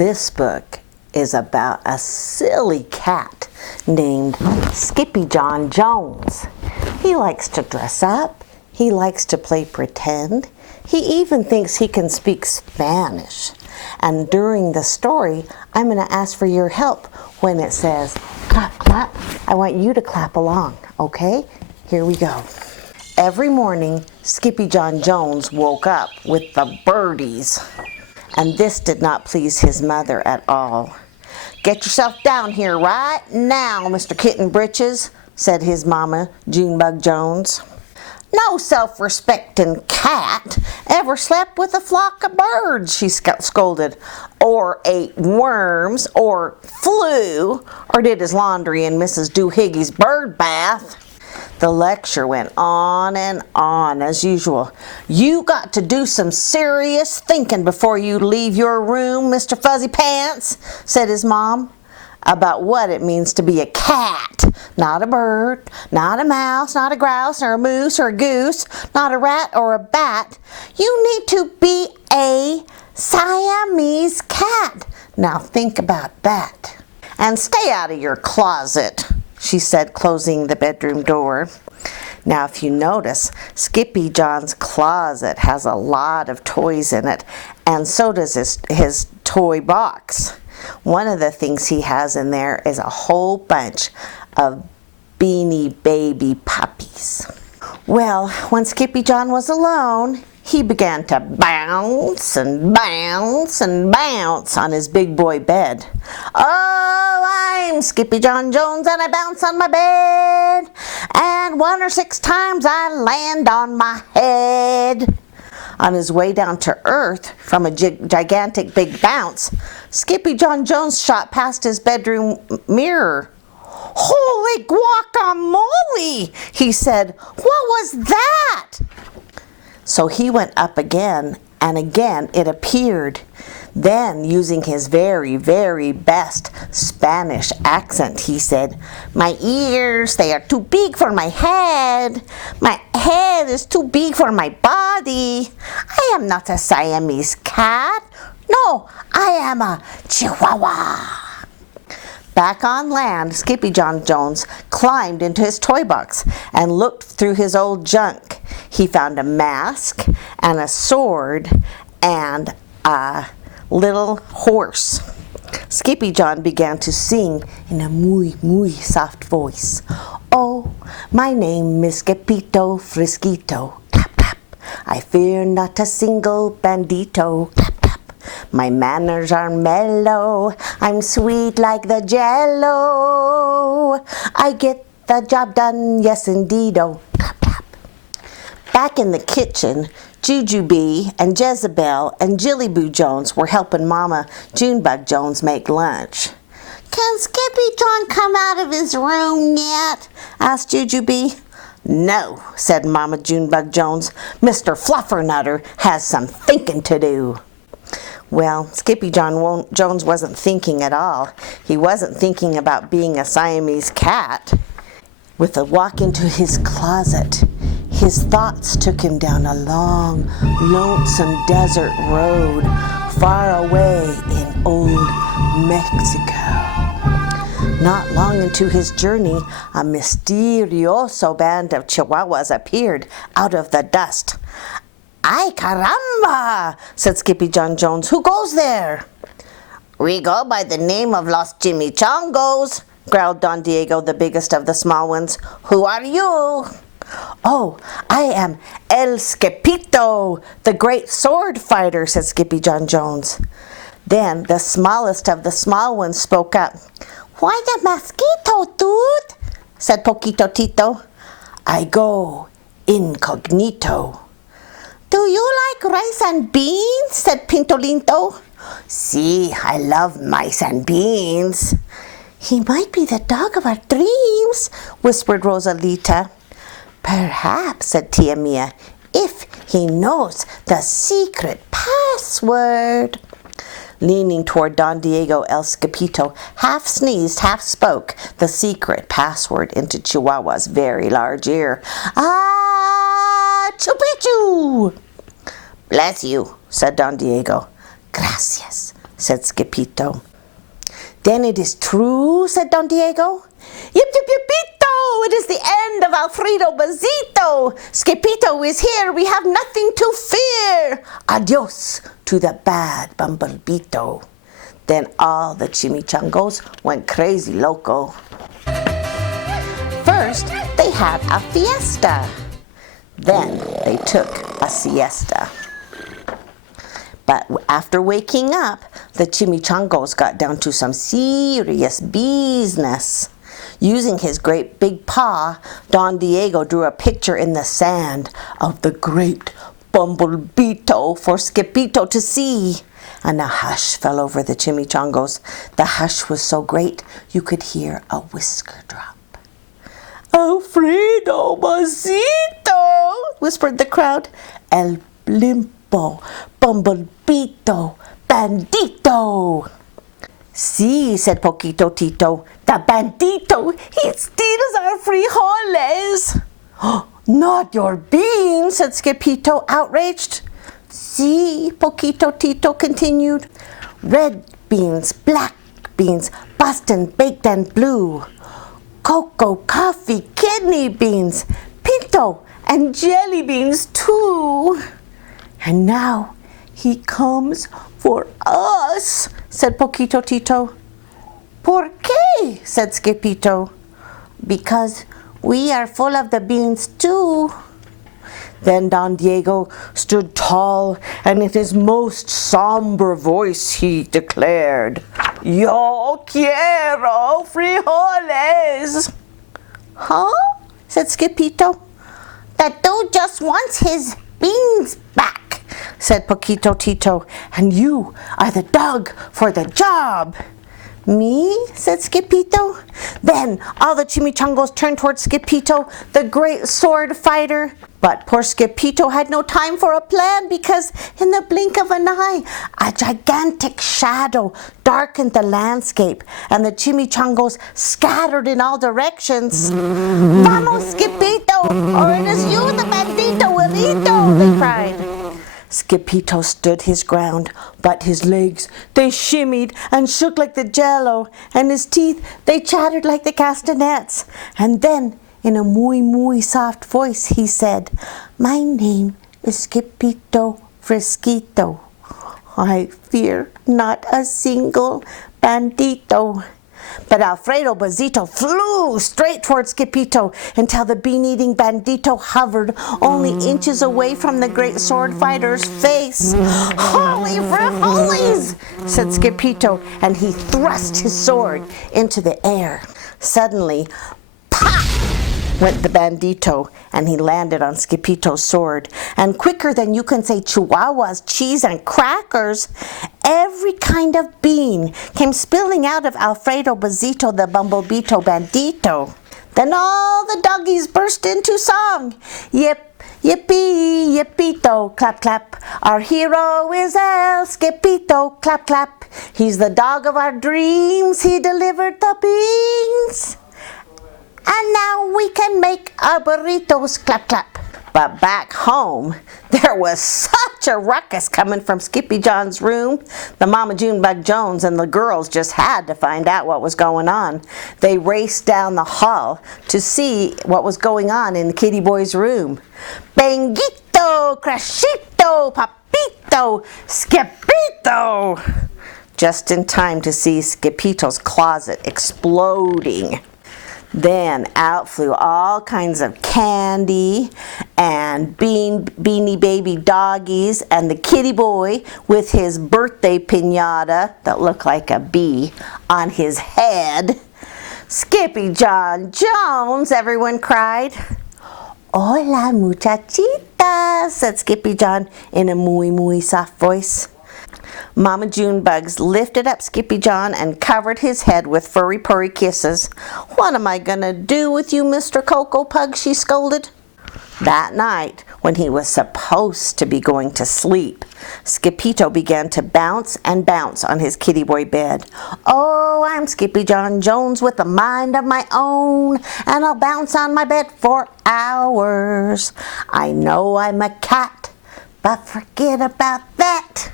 This book is about a silly cat named Skippyjon Jones. He likes to dress up. He likes to play pretend. He even thinks he can speak Spanish. And during the story, I'm going to ask for your help when it says, clap, clap. I want you to clap along, okay? Here we go. Every morning, Skippyjon Jones woke up with the birdies. And this did not please his mother at all. "Get yourself down here right now, Mr. Kitten Britches," said his mama, Junebug Jones. "No self-respecting cat ever slept with a flock of birds," she scolded, "or ate worms, or flew, or did his laundry in Mrs. Doohiggy's bird bath." The lecture went on and on as usual. "You got to do some serious thinking before you leave your room, Mr. Fuzzy Pants," said his mom, "about what it means to be a cat, not a bird, not a mouse, not a grouse, or a moose, or a goose, not a rat or a bat. You need to be a Siamese cat. Now think about that. And stay out of your closet," she said, closing the bedroom door. Now, if you notice, Skippyjon's closet has a lot of toys in it, and so does his toy box. One of the things he has in there is a whole bunch of Beanie Baby puppies. Well, when Skippyjon was alone, he began to bounce and bounce and bounce on his big boy bed. "Oh, I'm Skippyjon Jones and I bounce on my bed, and 1 or 6 times I land on my head." On his way down to earth from a gigantic big bounce, Skippyjon Jones shot past his bedroom mirror. "Holy guacamole!" he said. "What was that?" So he went up again, and again it appeared. Then, using his very, very best Spanish accent, he said, "My ears, they are too big for my head. My head is too big for my body. I am not a Siamese cat. No, I am a Chihuahua." Back on land, Skippyjon Jones climbed into his toy box and looked through his old junk. He found a mask and a sword and a little horse. Skippyjon began to sing in a muy, muy soft voice. "Oh, my name is Skippito Frisquito. Clap, clap. I fear not a single bandito. Clap, clap. My manners are mellow. I'm sweet like the jello. I get the job done, yes indeed-o. Clap, clap." Back in the kitchen, Jujubee and Jezebel and Jillyboo Jones were helping Mama Junebug Jones make lunch. "Can Skippyjon come out of his room yet?" asked Jujubee. "No," said Mama Junebug Jones. "Mr. Fluffernutter has some thinking to do." Well, Skippyjon Jones wasn't thinking at all. He wasn't thinking about being a Siamese cat. With a walk into his closet, his thoughts took him down a long, lonesome desert road far away in old Mexico. Not long into his journey, a misterioso band of Chihuahuas appeared out of the dust. "Ay caramba!" said Skippyjon Jones. "Who goes there?" "We go by the name of Los Chimichangos," growled Don Diego, the biggest of the small ones. "Who are you?" "Oh, I am El Skipito, the great sword fighter," said Skippyjon Jones. Then the smallest of the small ones spoke up. "Why the mosquito, dude?" said Poquito Tito. "I go incognito." "Do you like rice and beans?" said Pintolinto. "See, I love mice and beans." "He might be the dog of our dreams," whispered Rosalita. "Perhaps," said Tia Mia, "if he knows the secret password." Leaning toward Don Diego, El Skipito half sneezed, half spoke the secret password into Chihuahua's very large ear. "Ah, chupichu!" "Bless you," said Don Diego. "Gracias," said Skippyjo. Then it is true, said Don Diego. Yip, yip, yipito! It is the end of Alfredo Bazito. Skippyjo is here. We have nothing to fear. Adios to the bad Bumblebito. Then all the chimichangos went crazy loco. First, they had a fiesta. Then they took a siesta. But after waking up, the chimichangos got down to some serious business. Using his great big paw, Don Diego drew a picture in the sand of the great Bumblebito for Skippyjo to see. And a hush fell over the chimichangos. The hush was so great you could hear a whisker drop. Alfredo Bazito, whispered the crowd. El Blimpo, Bumblebito, Bandito. See, said Poquito Tito, the bandito, he steals our frijoles. Not your beans, said Skippyjo, outraged. See, Poquito Tito continued, red beans, black beans, Boston baked and blue, cocoa, coffee, kidney beans, pinto, and jelly beans too. And now he comes for us, said Poquito Tito. ¿Por qué? said Skippyjo. Because we are full of the beans too. Then Don Diego stood tall, and in his most somber voice he declared, Yo quiero frijoles. Huh? said Skippyjo. That dude just wants his beans back, said Poquito Tito, and you are the dog for the job. Me? said Skippyjo. Then all the chimichangos turned towards Skippyjo, the great sword fighter. But poor Skippyjo had no time for a plan because in the blink of an eye, a gigantic shadow darkened the landscape and the chimichangos scattered in all directions. Vamos, Skippyjo, or it is you, the bandito, Willito, they cried. Skippyjo stood his ground, but his legs, they shimmied and shook like the jello, and his teeth, they chattered like the castanets. And then, in a muy soft voice, he said, My name is Skippyjo Frisquito. I fear not a single bandito. But Alfredo Bazito flew straight towards Skippyjo until the bean-eating bandito hovered only inches away from the great sword fighter's face. Holy frijoles, said Skippyjo, and he thrust his sword into the air. Suddenly, pop! went the bandito, and he landed on Skippyjo's sword. And quicker than you can say chihuahuas, cheese, and crackers, every kind of bean came spilling out of Alfredo Bazito, the Bumblebito bandito. Then all the doggies burst into song. Yip, yippee, yippito, clap, clap. Our hero is El Skippyjo, clap, clap. He's the dog of our dreams. He delivered the beans. And now we can make our burritos, clap, clap. But back home, there was such a ruckus coming from Skippyjon's room. The Mama Junebug Jones and the girls just had to find out what was going on. They raced down the hall to see what was going on in the kitty boy's room. Benguito, Crashito, Papito, Skippyjo! Just in time to see Skippyjo's closet exploding. Then out flew all kinds of candy and beanie baby doggies and the kitty boy with his birthday piñata that looked like a bee on his head. Skippyjon Jones, everyone cried. Hola muchachitas, said Skippyjon in a muy soft voice. Mama Junebugs lifted up Skippyjon and covered his head with furry purry kisses. What am I gonna do with you, Mr. Cocoa Pug? She scolded. That night, when he was supposed to be going to sleep, Skippyjo began to bounce and bounce on his kitty boy bed. Oh, I'm Skippyjon Jones with a mind of my own, and I'll bounce on my bed for hours. I know I'm a cat, but forget about that.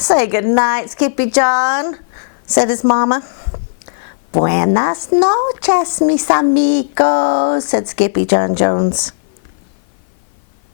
Say good night, Skippyjon, said his mama. Buenas noches, mis amigos, said Skippyjon Jones.